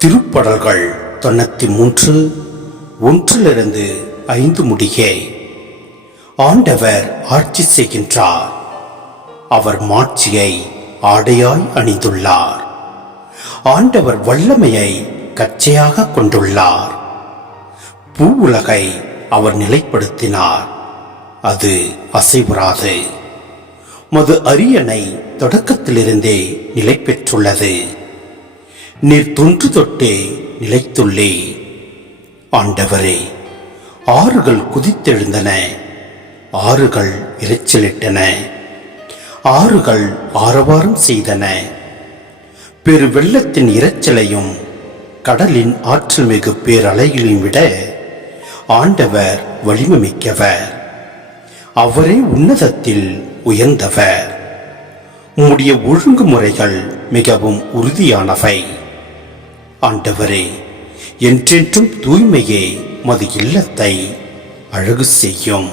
திருப்பாடல்கள் 93 1-5 முடிய. ஆண்டவர் ஆட்சி செய்கின்றார். அவர் மாட்சியை ஆடையாய் அணிந்துள்ளார். ஆண்டவர் வல்லமையை கச்சையாக கொண்டுள்ளார். பூவுலகை அவர் நிலைப்படுத்தினார், அது அசைவுறாது. மது அரியணை தொடக்கத்திலிருந்தே நிலை பெற்றுள்ளது. நீர் தொன்று தொட்டே நிலைத்துள்ளே. ஆண்டவரே, ஆறுகள் குதித்தெழுந்தன, ஆறுகள் இரைச்சலிட்டன, ஆறுகள் ஆரவாரம் செய்தன. பெரு வெள்ளத்தின் இரைச்சலையும் கடலின் ஆற்றல் மிகு பேரலைகளையும் விட ஆண்டவர் வலிமை மிக்கவர். அவரே உன்னதத்தில் உயர்ந்தவர். உம்முடைய ஒழுங்குமுறைகள் மிகவும் உறுதியானவை. ஆண்டவரே, என்றென்றும் தூய்மையே மது இல்லத்தை அழகு செய்யும்.